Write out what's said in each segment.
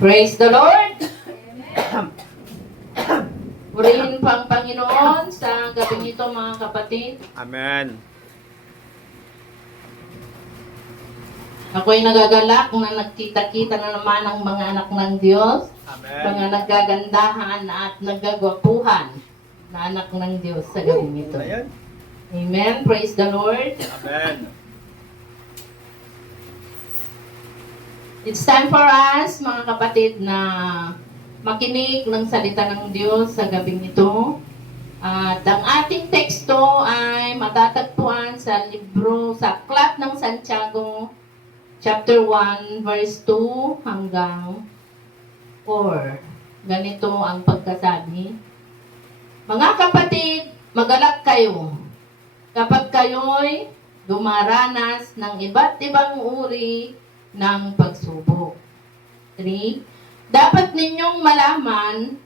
Praise the Lord! Purihin pa ang Panginoon sa gabing ito, mga kapatid. Amen. Ako'y nagagalak na nagkita-kita na naman ang mga anak ng Diyos, Amen. mga nagagandahan at nagagwapuhan na anak ng Diyos sa gabing ito. Ayan. Amen. Praise the Lord. Amen. It's time for us, mga kapatid, na makinig ng salita ng Diyos sa gabing ito. At ang ating teksto ay matatagpuan sa libro, sa Aklat ng Santiago, chapter 1, verse 2 hanggang 4. Ganito ang pagkasabi. Mga kapatid, magalak kayo kapag kayo'y dumaranas ng iba't ibang uri ng pagsubok. 3. Dapat ninyong malaman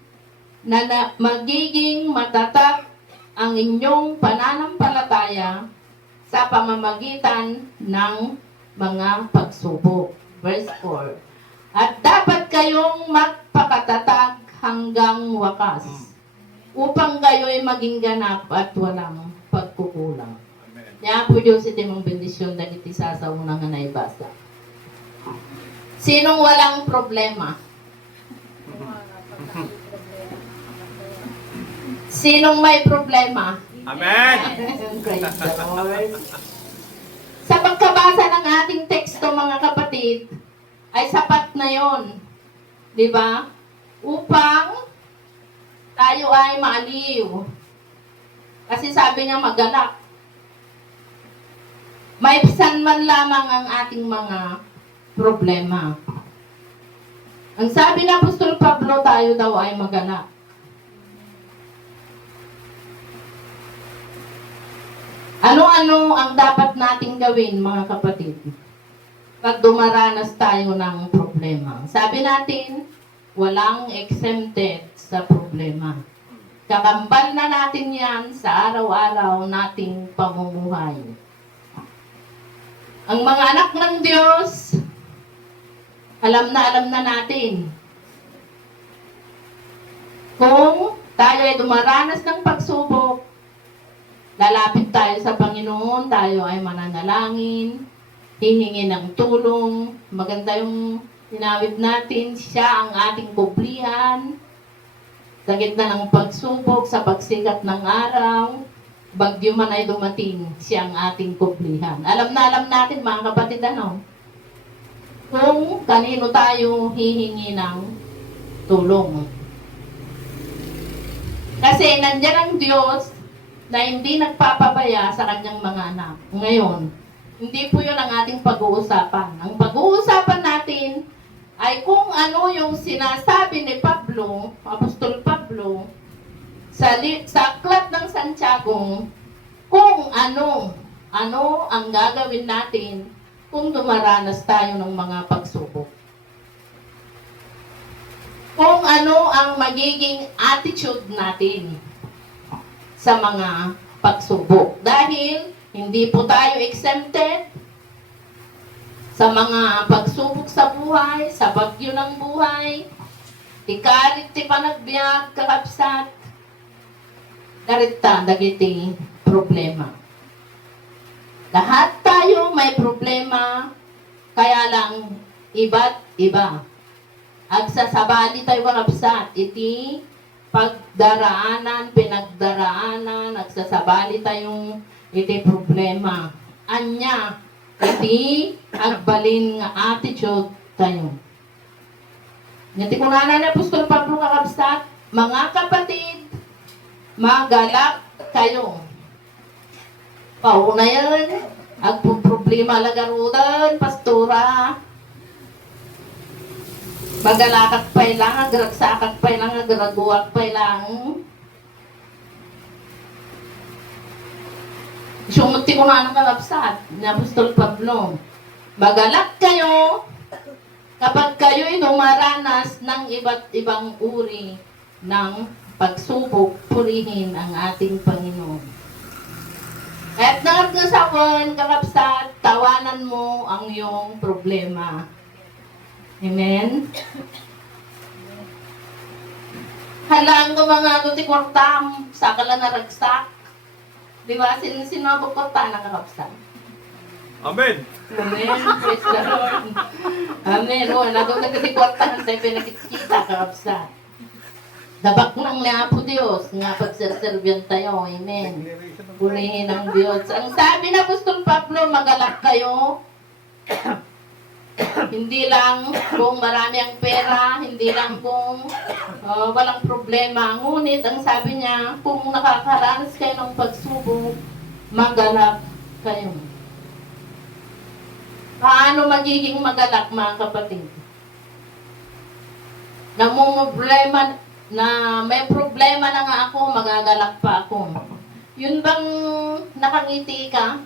na magiging matatag ang inyong pananampalataya sa pamamagitan ng mga pagsubok. Verse 4. At dapat kayong magpakatatag hanggang wakas upang kayo'y maging ganap at walang pagkukulang. Amen. Yan po Diyos iti mong bendisyon dahil iti sa unang nga naibasa. Sinong walang problema? Sinong may problema? Amen. Praise the Lord. Sa pagkabasa ng ating teksto, mga kapatid, ay sapat na yon, di ba? Upang tayo ay maaliw. Kasi sabi nga magalak. Maibsan man lamang ang ating mga problema. Ang sabi ng Apostol Pablo, tayo daw ay magalak. Ano-ano ang dapat nating gawin, mga kapatid, pag dumaranas tayo ng problema? Sabi natin, walang exempted sa problema. Kakambal na natin yan sa araw-araw nating pamumuhay. Ang mga anak ng Diyos, alam na natin. Kung tayo ay dumaranas ng pagsubok, lalapit tayo sa Panginoon, tayo ay mananalangin, hihingi ng tulong. Maganda yung hinawid natin, siya ang ating kublihan. Sa gitna ng pagsubok, sa pagsikat ng araw, bagyo man ay dumating, siya ang ating kublihan. Alam natin, mga kapatid, ano? Kung kanino tayo hihingi ng tulong. Kasi nandyan ang Diyos na hindi nagpapabaya sa kanyang mga anak. Ngayon, hindi po yun ang ating pag-uusapan. Ang pag-uusapan natin ay kung ano yung sinasabi ni Pablo, Apostol Pablo, sa Aklat ng Santiago, kung ano ang gagawin natin kung dumaranas tayo ng mga pagsubok. Kung ano ang magiging attitude natin sa mga pagsubok. Dahil hindi po tayo exempted sa mga pagsubok sa buhay, sa bagyo ng buhay, tikalit ti panagbiag, kakapsat, darita, dagiti problema. Lahat tayo may problema, kaya lang iba't iba. Agsasabali tayo kakapsat, iti pagdaraanan, pinagdaraanan, nagsasabali tayong iti problema. Anya, iti agbalin nga attitude tayo. Ngati kung nana na Apostol Pablo kakabsat, mga kapatid, magalak kayo. Pauna yan, agpuproblema lagarudan, pastora. Magalakak pa lang, agragsakak pa lang, agraguak pa lang. Sumuti ko na ng kalapsat ni Apostol Pablo. Magalak kayo kapag kayo'y dumaranas ng iba't ibang uri ng pagsubok, purihin ang ating Panginoon. At nangasawan, kalapsat, tawanan mo ang iyong problema. Amen? Halaan ko mga ano ti kwartam, saka lang naragsak. Di ba? Sinabog kwarta nakakapsan. Amen. Amen. Praise the Lord. Amen. O, nadong nagkakwarta ng tayo pinakikita kakapsan. Dabak nang niya po Diyos, nga pagserserbiyan tayo. Amen. Purihin ang Diyos. Ang sabi na Apostol Pablo, magalak kayo. Hindi lang kung marami ang pera, hindi lang kung walang problema. Ngunit ang sabi niya, kung nakakaranas kayo ng pagsubok, magalak kayo. Paano magiging magalak, mga kapatid? Namumroblema na may problema na nga ako, magagalak pa ako. Yun bang nakangiti ka?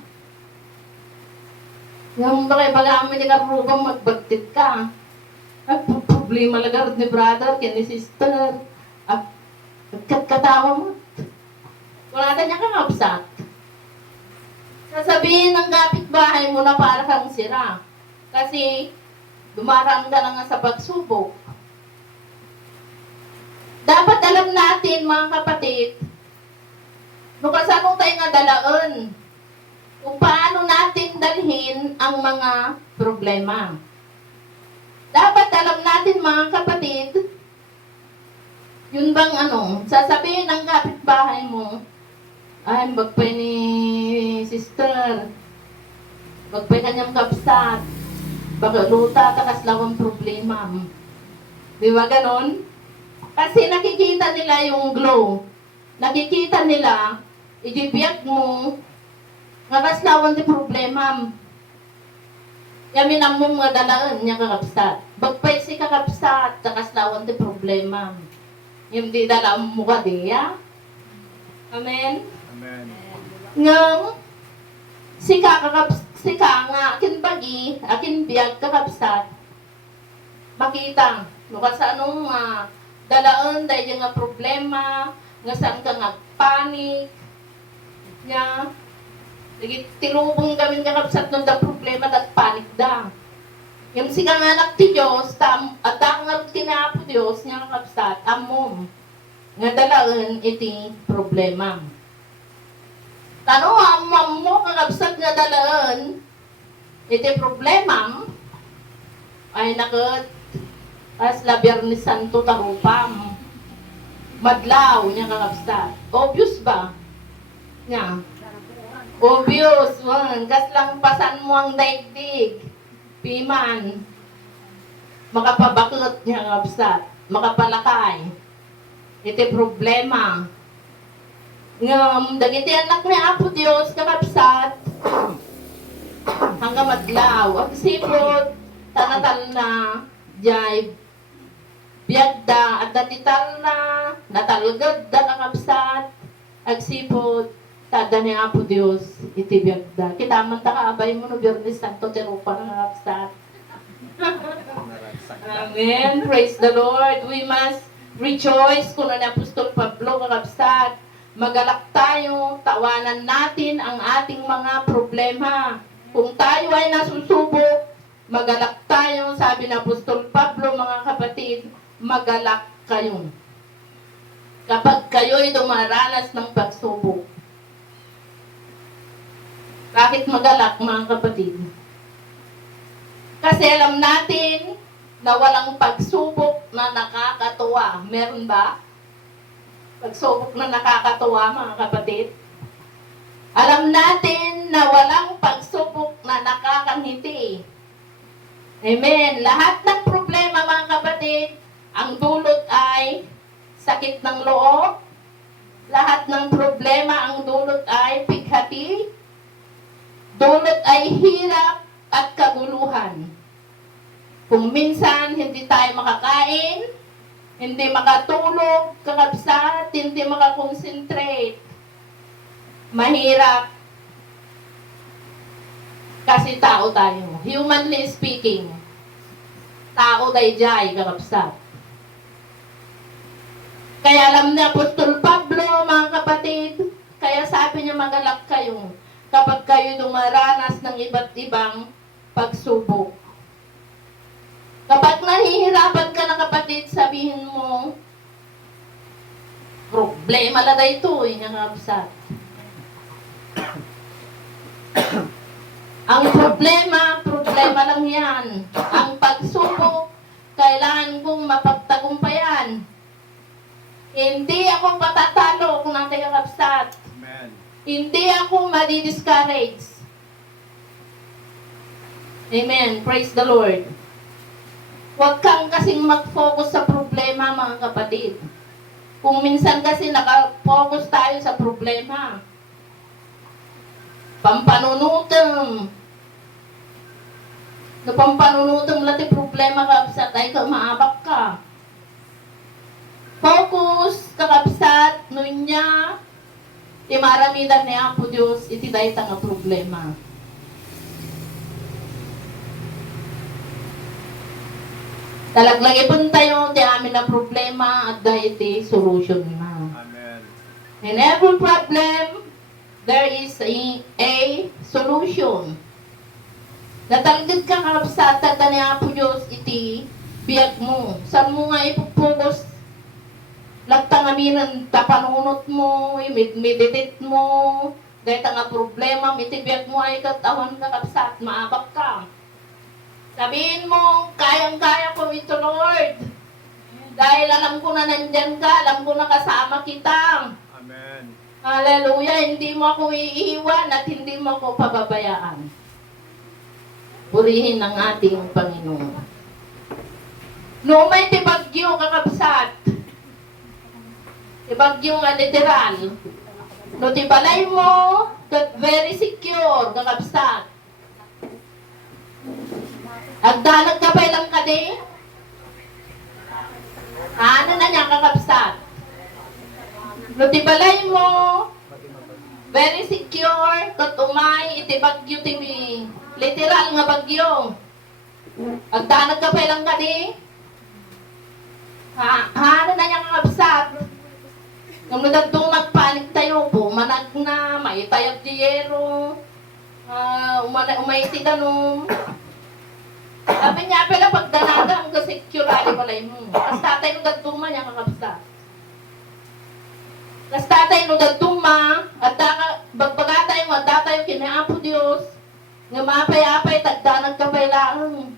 Yung baga amin ni karubang magbagtit ka. At problema lagarod ni brother, kaya ni sister. At katawa mo. Wala na niya kang upset. Sasabihin ng kapitbahay mo na para kang sira. Kasi dumarang ka na nga sa pagsubok. Dapat alam natin, mga kapatid, kung kasano tayo nga dalaan, kung paano natin dalhin ang mga problema. Dapat alam natin, mga kapatid, yun bang sasabihin ng kapitbahay mo, ay, bagpay ni sister, bagpay kanyang kapsat, baka luta, takas lawang problema. Di ba ganon? Kasi nakikita nila yung glow. Nakikita nila, igibiyag mo, nakaslawan di problema. Yamin ang mong mga dalaan niya kakapsat. Bagpay si kakapsat, nakaslawan di problema. Yung di dalaan mo ka diya. Amen? Amen. Ngam, si ka nga, akin bagi, akin biyag kakapsat. Makita, nuka sa anong dalaan, dahil nga problema, nga saan ka nga panic, nga, tilubong kami nga kapsat nung da problema, dat panic da. Yung si kang anak ti Diyos, at ang tinapo Diyos, nga kapsat, amom, nga dalaan iti problema. Tano, amam mo, kakapsat nga dalaan, iti problema, ay nakot, as la Biyernes Santo tarupam. Madlaw niya kakapsat. Obvious ba? Nga. Obvious. Kas lang pasan mo ang daigdig. Piman. Makapabakot niya kakapsat. Makapalakay. Iti problema. Ngam, dagiti anak ni Apo Diyos kakapsat. Hanggang madlaw. Ang sipot, tanatal na, jay, biyagda, at datital na, natalgad da kakapsat, agsipot, tada ni Apo Diyos, iti biyagda. Kitaman ta kaabay mo no, Biyernes Santo, tirupa ng kakapsat. Amen. Praise the Lord. We must rejoice kung na Apostol Pablo kakapsat. Magalak tayo, tawanan natin ang ating mga problema. Kung tayo ay nasusubok, magalak tayo, sabi na Apostol Pablo, mga kapatid, magalak kayo. Kapag kayo'y dumaranas ng pagsubok. Bakit magalak, mga kapatid? Kasi alam natin na walang pagsubok na nakakatuwa. Meron ba? Pagsubok na nakakatuwa, mga kapatid? Alam natin na walang pagsubok na nakakangiti. Amen. Lahat ng problema, mga kapatid, ang dulot ay sakit ng loob. Lahat ng problema, ang dulot ay pighati. Dulot ay hirap at kaguluhan. Kung minsan hindi tayo makakain, hindi makatulog, kakabsat, hindi makakonsentrate, mahirap. Kasi tao tayo. Humanly speaking, tao dayjay kakapsat. Kaya alam ni Apostol Pablo, mga kapatid, kaya sabi niya magalak kayo kapag kayo dumaranas ng iba't ibang pagsubok. Kapag nahihirapan ka na, kapatid, sabihin mo, problema la dayto nga kabsat. Ang problema lang yan. Ang pagsubok, kailangan kong mapagtagumpayan. Hindi ako patatalo kung natin kakabsat. Amen. Hindi ako madi-discourage. Amen. Praise the Lord. Huwag kang kasing mag-focus sa problema, mga kapatid. Kung minsan kasi nakafocus tayo sa problema, pampanunutom. No pampanunutom lati problema kabsat ay ka maabak ka. Focus kakabsat no niya imaramidan ni Apo Diyos iti dayta nga problema. Talaglagipon tayo ti amin na problema at iti solution na. Amen. In every problem, there is a solution. Natalgid ka kakabsatan ni Apo Diyos iti biyag mo. Saan mo nga ipupugos? Lagtang aminan tapanunot mo, meditate mo, dahil nga problema, iti biyag mo ay katawan kakabsat, maabak ka. Sabihin mo, kayang-kaya ko ito, Lord. Dahil alam ko na nandyan ka, alam ko na kasama kita. Amen. Hallelujah, hindi mo ako iiwan at hindi mo ako pababayaan. Purihin ang ating Panginoon. No may tibagyo kakabsat. Tibagyo nga literal. No tibalay mo, that very secure kakabsat. Agdalag ka pa ilang kadi? Ano na niya kakabsat? No tibalay mo, very secure, katumay, iti bagyo timi. Literal nga bagyo. Agdanag ka pa ilang kadi? Ano na niya kakabsat? Nung nagdagdong magpanik tayo po, manag na, may tayag di yero, umaiti ganun. Sabi niya, pala pagdanaga, ang secure ali walay mo. As tatay nung nagduma niya kakabsat. As tatay nung nagduma, at bagbagatay mo, at tatay kinaapo Diyos, nga mapay-apay, tagdanag ka pa ilang.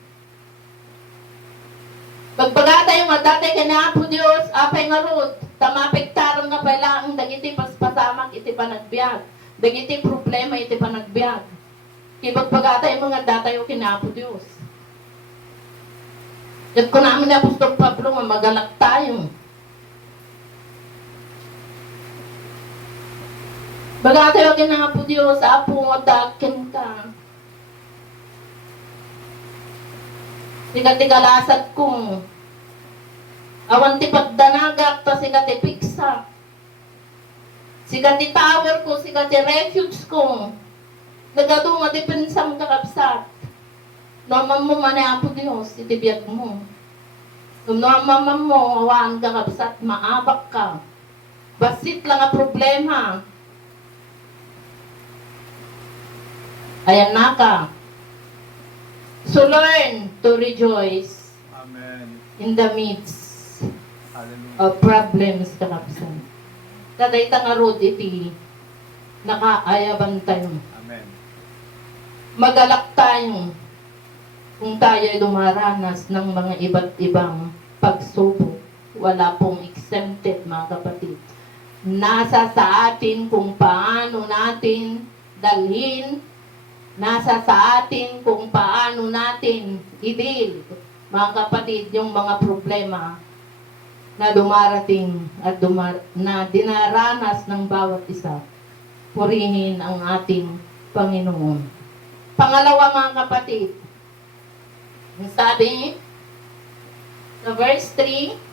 Pagbagatay mo, at tatay kinaapo Diyos, apay nga rod, tamapektaron nga pa ilang, dagiti paspasamak, iti panagbiag. Dagiti problema, iti panagbiag. Kipagbagatay mo nga, tatay o kinaapo Diyos. At kung namin ni Apostol Pablo, magalak tayo. Bagatay o kinaapo Diyos, apo adakin ka. Tiga-tigalasad ko. Awan ti pagdanagak, ta siga ti piksa. Siga ti tower ko, siga ti refuge ko. Nagado nga ti pinsam kakabsat. Naman mo man Apo Diyos, iti biyag mo. Naman mo, awan kakabsat, maabak ka. Basit lang ang problema. Ayan na ka. So learn to rejoice Amen. in the midst Hallelujah. of problems kakabsat. Taday nga road iti nakaayaban tayo. Amen. Magalak tayo kung tayo ay dumaranas ng mga iba't ibang pagsubok. Wala pong exempted, mga kapatid. Nasa sa atin kung paano natin dalhin. Nasa sa atin kung paano natin i-deal, mga kapatid, yung mga problema na dumarating at na dinaranas ng bawat isa. Purihin ang ating Panginoon. Pangalawa, mga kapatid, ang sabi sa verse 3,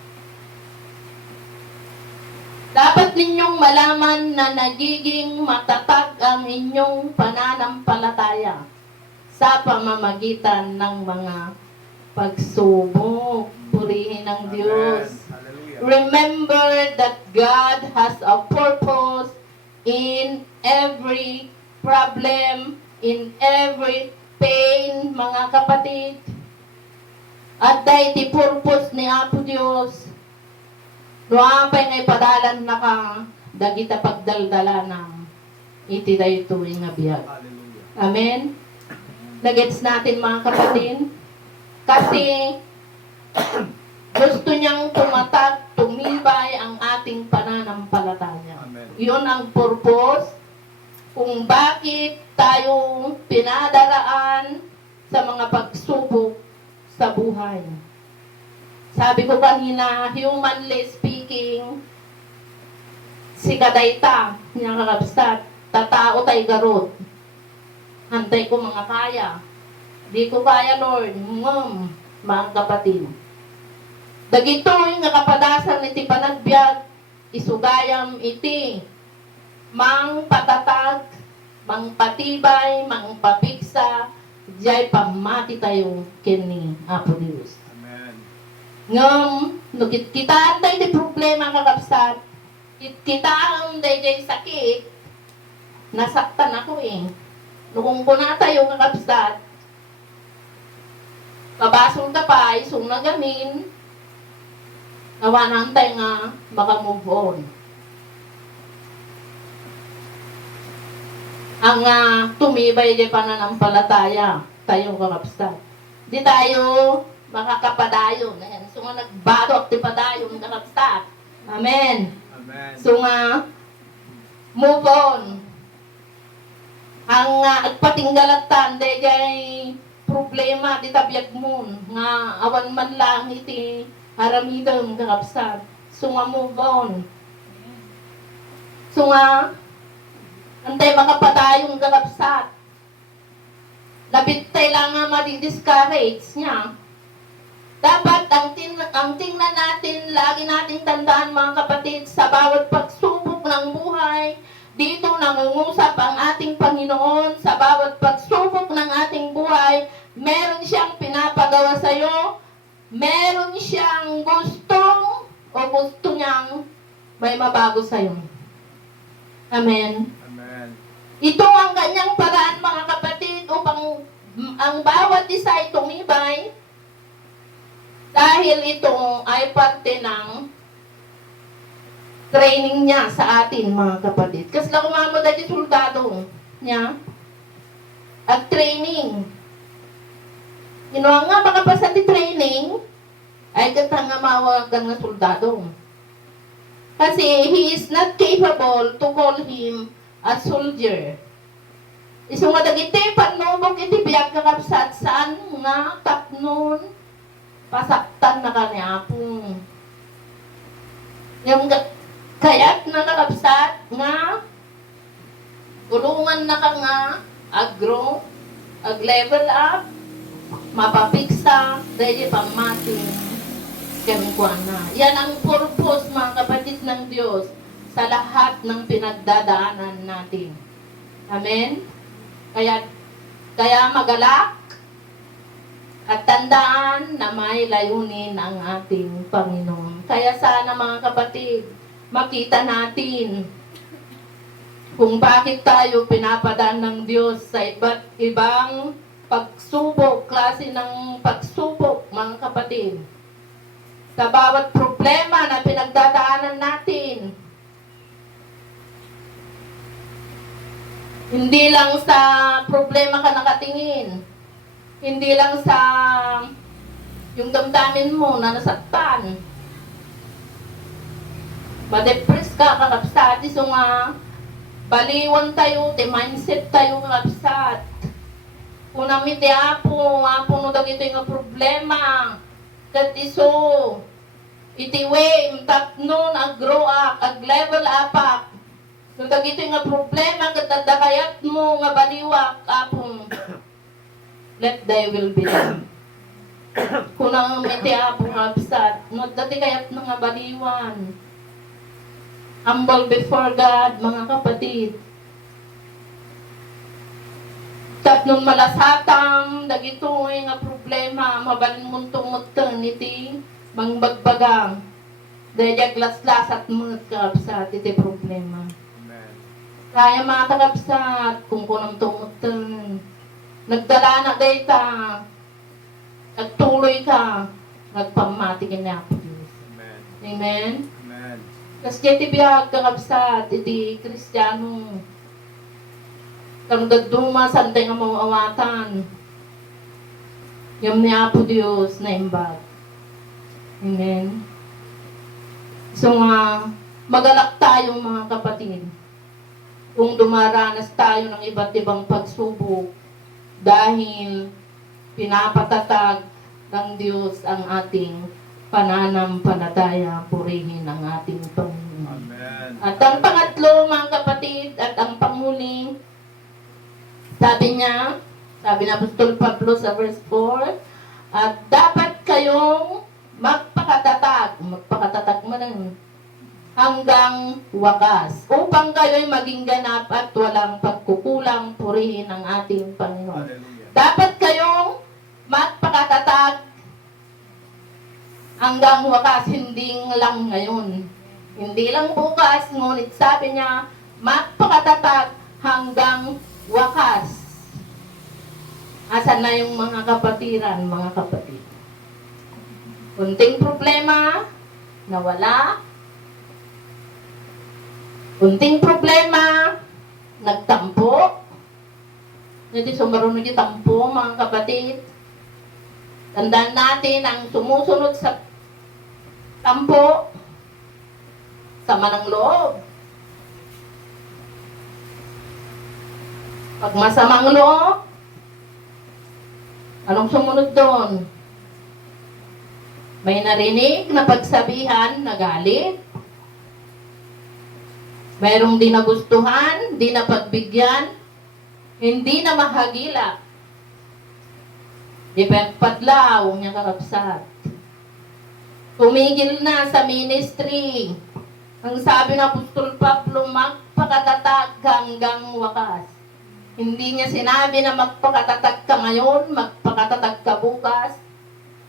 dapat ninyong malaman na nagiging matatag ang inyong pananampalataya sa pamamagitan ng mga pagsubok. Purihin ang Diyos. Hallelujah. Remember that God has a purpose in every problem, in every pain, mga kapatid. At dahil ti purpose ni Apo Diyos, Nuapay ngay padalan na ka, dagita pagdaldala ng iti daytoy nga biyag. Hallelujah. Amen? Nagets natin mga kapatid? Kasi gusto niyang tumatag, tumibay ang ating pananampalataya. Amen. Yun ang purpose kung bakit tayo pinadaraan sa mga pagsubok sa buhay. Sabi ko kanina, humanly speaking, si kadayta, niya kakabsat, tatao tay garot. Hantay ko mga kaya. Di ko kaya, Lord. Mga kapatid. Dagitoy nga kapadasan iti panagbiag, isugayam iti, mang patatag, mang patibay, mang papiksa, diyay pamati tayo kini Apo Diyos. Amen. Ngam, nugit kita tayo di problema kakabsat, kita ang day sakit, nasaktan ako eh. Nung kuna tayo kakabsat, babasol ka pa, isong nagamin, nawanan tayo nga maka-move on. Ang tumibay di pananampalataya, tayo kakabsat. Di tayo makakapadayon. Ayan. So nga nagbago at tipadayon kakabsat. Amen. Amen. So nga, move on. Ang agpatinggalatan, dahil problema, di tabiyag mo, nga awan man lang iti haramidam kakabsat. So nga, move on. So nga, antay makapatayong kakabsat. Labit tayo lang nga madi-discourage niya. Dapat ang tingnan natin, lagi nating tandaan mga kapatid, sa bawat pagsubok ng buhay, dito nangungusap ang ating Panginoon, sa bawat pagsubok ng ating buhay, meron siyang pinapagawa sa iyo, meron siyang gustong o gusto niyang may mabago sa iyo. Amen. Amen. Ito ang kanyang paraan mga kapatid upang ang bawat isa ay tumibay dahil ito ay parte ng training niya sa atin mga kapatid. Kasi lang kumamod ay soldado niya at training. Nga makapasa ti training ay kata nga mawagan ng soldado. Kasi he is not capable to call him a soldier. Iso nga dagiti panubog iti biag kakabsat saan nga tapnon pasaktan na kanyapong. Yung kayat na kakabsat nga gulungan na ka nga agro, ag-level up, mapapiksa, dahil pangmating kemkuana. Yan ang purpose mga kapatid ng Diyos sa lahat ng pinagdadaanan natin. Amen? Kaya magalak at tandaan na may layunin ang ating Panginoon. Kaya sana mga kapatid, makita natin kung bakit tayo pinapadaan ng Diyos sa iba't ibang pagsubok, klase ng pagsubok mga kapatid. Sa bawat problema na pinagdadaanan natin, hindi lang sa problema ka nakatingin, hindi lang sa yung damdamin mo na nasaktan, ma-depress ka, kakabsat, iso nga, baliwan tayo, te mindset tayo, kakabsat. Kunang iti apo no dagito yung problema, kat iso, iti way, tapnon, ag-grow up, ag-level up up. So dagito yung problema, kat dadakayat mo, nga baliwak, apong, let thy will be done. Kunang iti apo, kakabsat, no dati kayat nga baliwan. Humble before God, mga kapatid. Tapnon malasatang, dagito nga problema, mabalin mong tumutan, iti mangbagbagang. Dahil glaslas at mga kakabsat, iti problema. Amen. Kaya mga kakabsat, kung kunang tumutan, nagdala na data, nagtuloy ka, nagpamati ka niya po Diyos. Amen. Amen? Amen. Kas jeti biyag kakabsat, iti Kristiyano. Kang daduma, santay nga mga awatan. Yung niya po Diyos na imbag. Amen. So nga, magalak tayong mga kapatid. Kung dumaranas tayo ng iba't ibang pagsubok, dahil pinapatatag ng Diyos ang ating pananampalataya, purihin ang ating Panginoon. Amen. At ang pangatlo, mga kapatid, at ang panghuli, sabi na Apostol Pablo sa verse 4, at dapat kayong magpakatatag mo lang, hanggang wakas, upang kayo'y maging ganap at walang pagkukulang, purihin ang ating Panginoon. Hallelujah. Dapat kayong magpakatatag hanggang wakas, hindi lang ngayon. Hindi lang bukas, ngunit sabi niya, magpakatatag hanggang wakas. Asan na yung mga kapatiran, mga kapatid? Kunting problema, nawala. Kunting problema, nagtampo. Hindi sumarunod yung tampo, mga kapatid. Tandaan natin ang sumusunod sa tampo, sama ng loob. Pag masamang loob, anong sumunod doon? May narinig na pagsabihan na galit. Mayroong di nagustuhan, di napagbigyan, hindi na mahagila. Di pagpadlaw niya kakapsat. Tumigil na sa ministry. Ang sabi ng Apostol Pablo, magpakatatag hanggang wakas. Hindi niya sinabi na magpakatatag ka ngayon, magpakatatag ka bukas.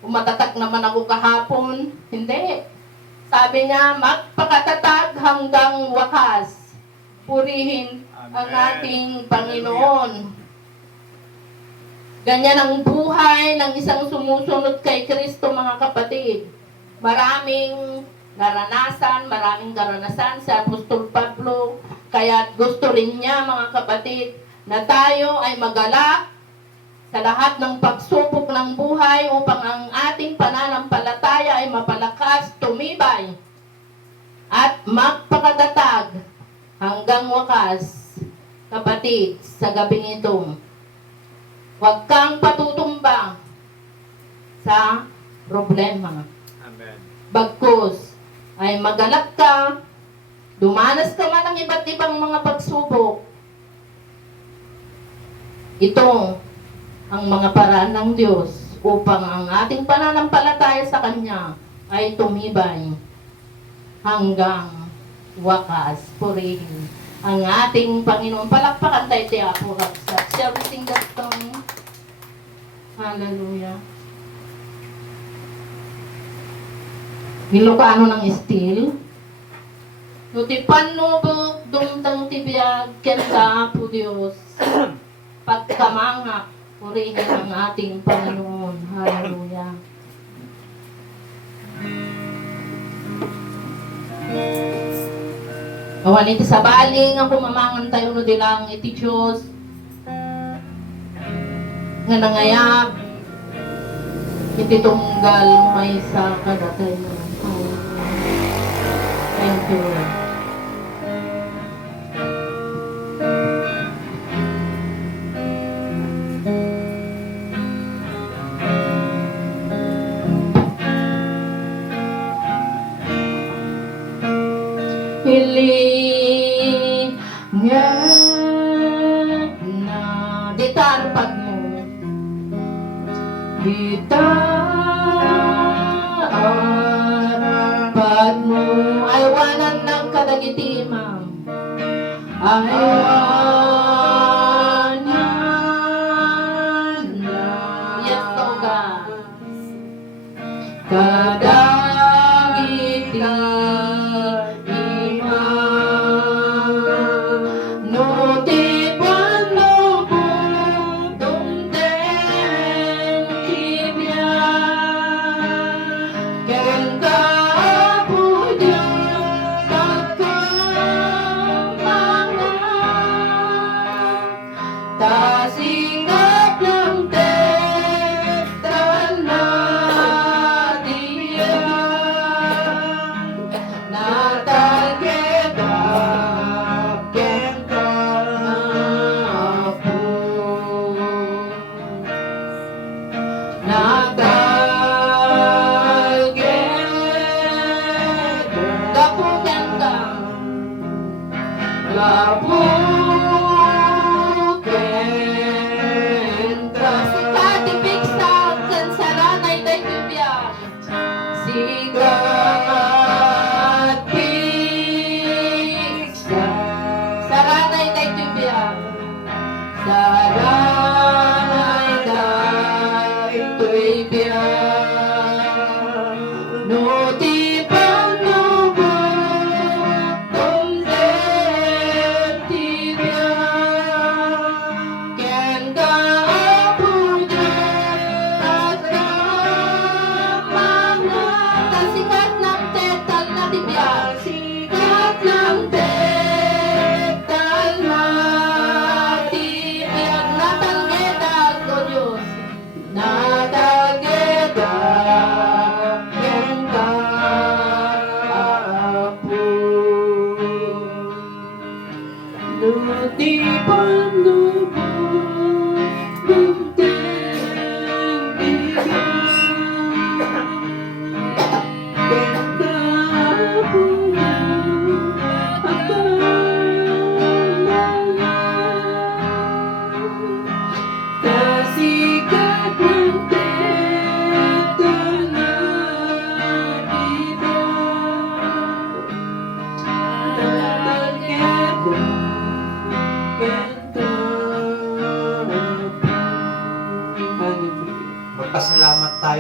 Umatatag naman ako kahapon. Hindi. Sabi niya, magpakatatag hanggang wakas. Purihin ang ating Panginoon. Ganyan ang buhay ng isang sumusunod kay Kristo, mga kapatid. Maraming karanasan sa Apostol Pablo. Kaya gusto rin niya, mga kapatid, na tayo ay magalak sa lahat ng pagsubok ng buhay upang ang ating pananampalataya ay mapalakas, tumibay, at magpakatatag hanggang wakas. Kapatid, sa gabing ito, huwag kang patutumba sa problema. Amen. Bagkus ay magalak ka, dumanas ka man ng iba't ibang mga pagsubok. Ito ang mga paraan ng Diyos upang ang ating pananampalataya sa Kanya ay tumibay hanggang wakas. Purihin ang ating Panginoon. Palakpakan tayo tiya po. Shall we sing that song? Hallelujah. Ilocano ng steel. Nutipan no bug dumtang tibiyag kenta po Diyos. Pagkamangak, purihin ang ating Panginoon. Hallelujah. Kawan iti sa baling ang pumamangan tayo no dilang iti Diyos. Nga nangayak, iti tunggal may sa kadatay mo. Thank you, Lord. Hilingat na ditarpag mo, ditarpag mo, aywanan ng kadagiti, ma'am. Aywanan na, yes, to God. Kadagiti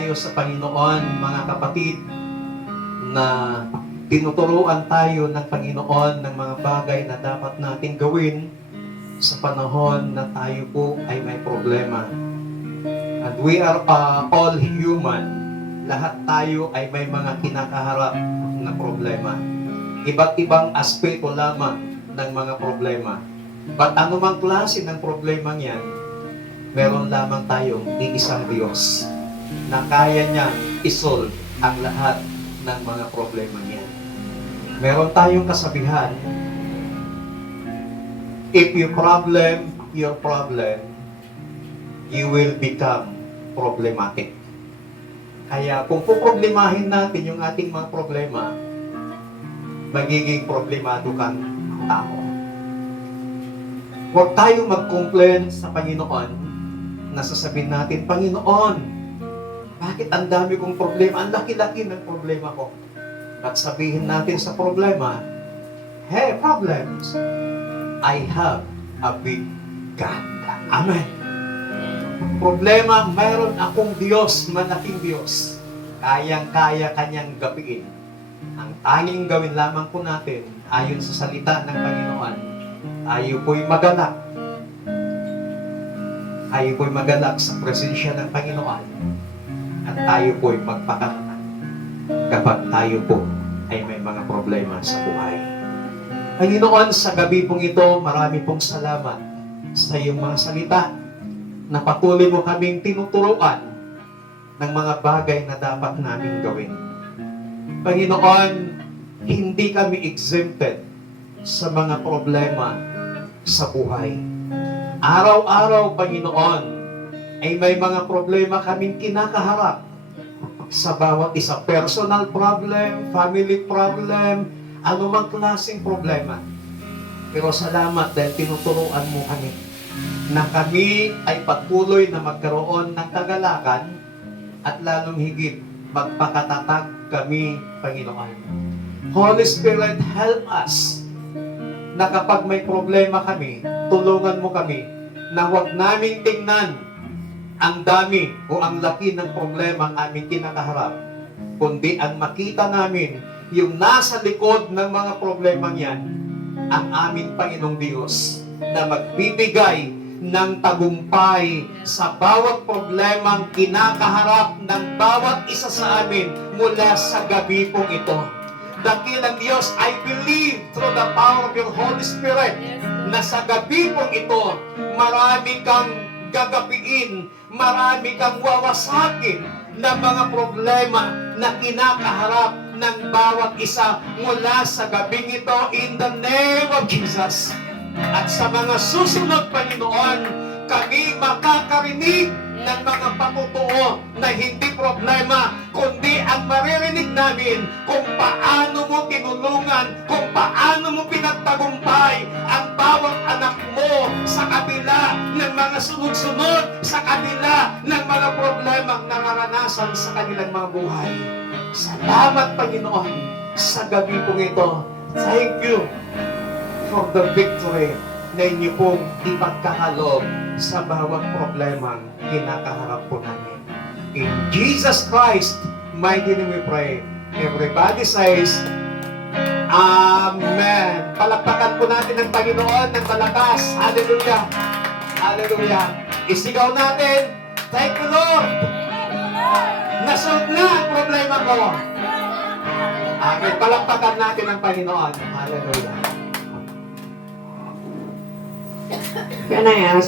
tayo sa Panginoon, mga kapatid, na tinuturuan tayo ng Panginoon ng mga bagay na dapat natin gawin sa panahon na tayo po ay may problema. And we are all human. Lahat tayo ay may mga kinakaharap na problema. Iba't ibang aspeto lamang ng mga problema. But anumang klase ng problema yan, meron lamang tayong iisang Diyos na kaya niyang isolve ang lahat ng mga problema niya. Meron tayong kasabihan, if your problem, you will become problematic. Kaya kung poproblemahin natin yung ating mga problema, magiging problemado kang tao. Huwag tayong mag-complain sa Panginoon na sasabihin natin, Panginoon, bakit ang dami kong problema? Ang laki-laki ng problema ko. At sabihin natin sa problema, hey, problems, I have a big God. Amen. Problema, mayroon akong Diyos, malaking Diyos. Kayang-kaya kanyang gapiin. Ang tanging gawin lamang po natin, ayon sa salita ng Panginoon, tayo po'y magalak. Tayo po'y magalak sa presensya ng Panginoon. At tayo po'y magpakatatag kapag tayo po ay may mga problema sa buhay. Panginoon, sa gabi pong ito, marami pong salamat sa iyong mga salita na patuloy mo kaming tinuturuan ng mga bagay na dapat namin gawin. Panginoon, hindi kami exempted sa mga problema sa buhay. Araw-araw, Panginoon, ay may mga problema kaming kinakaharap sa bawat isa. Personal problem, family problem, anumang klaseng problema. Pero salamat dahil tinuturuan mo kami na kami ay patuloy na magkaroon ng kagalakan at lalong higit magpakatatag kami, Panginoon. Holy Spirit, help us na kapag may problema kami, tulungan mo kami na huwag naming tingnan ang dami o ang laki ng problema ang aming kinakaharap, kundi ang makita namin yung nasa likod ng mga problemang yan, ang aming Panginoong Diyos na magbibigay ng tagumpay sa bawat problemang kinakaharap ng bawat isa sa amin mula sa gabi pong ito. Dakilang Diyos, I believe through the power of your Holy Spirit na sa gabi pong ito, marami kang gagapiin, marami kang wawasakin ng mga problema na kinakaharap ng bawat isa mula sa gabing ito in the name of Jesus. At sa mga susunod, Panginoon, kami makakarinig ng mga patutuo na hindi problema, kundi ang maririnig namin kung paano mo tinulungan, kung paano mo pinagtagumpay ang bawat anak mo sa kabila ng mga sunod-sunod, sa kabila ng mga problemang nararanasan sa kanilang mga buhay. Salamat, Panginoon, sa gabi pong ito. Thank you for the victory na inyo pong ipagkakaloob sa bawat problemang kinakaharap po namin. In Jesus Christ, mighty name we pray. Everybody says, Amen. Palakpakan po natin ang Panginoon ng malakas. Hallelujah. Hallelujah. Isigaw natin, thank you, Lord. Nasolve na ang problema ko. Amen. Palakpakan natin ang Panginoon. Hallelujah. Can I ask